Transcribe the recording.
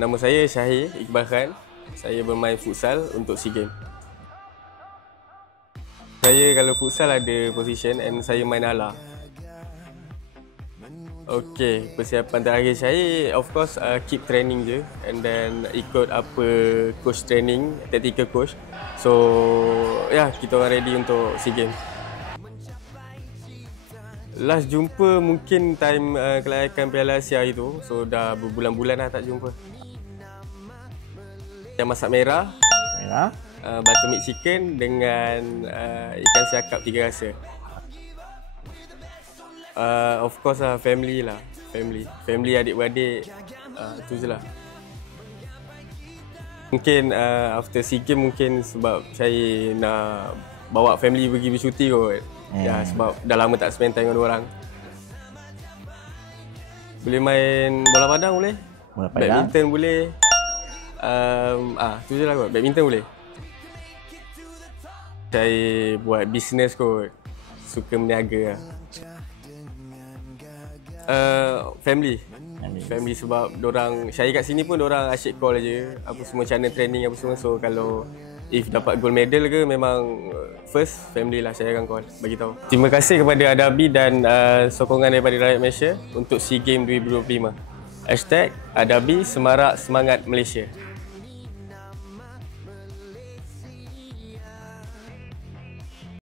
Nama saya Syahir Iqbal Khan. Saya bermain futsal untuk SEA Games. Saya kalau futsal ada position and saya main ala. Okey, persiapan terakhir saya of course keep training je and then ikut apa coach training, tactical coach. So kita orang ready untuk SEA Games. Last jumpa mungkin time kelayakan Piala Asia itu. So dah berbulan-bulan dah tak jumpa. Yang masak merah, buttermilk chicken dengan ikan siakap 3 rasa. Of course lah, family lah. Family adik-beradik, tu je lah. Mungkin after SEA Games mungkin sebab saya nak bawa family pergi bercuti kot. Ya, sebab dah lama tak spend time dengan orang. Boleh main bola padang boleh. Badminton boleh. Tu je lah kot. Badminton boleh. Saya buat business kot. Suka berniaga lah. Family sebab dorang, saya kat sini pun dorang asyik call aje apa semua channel training apa semua. So kalau if dapat gold medal ke memang first family lah saya akan call bagi tahu. Terima kasih kepada Adabi dan sokongan daripada rakyat Malaysia untuk SEA Games 2025. #Adabi Semarak Semangat Malaysia.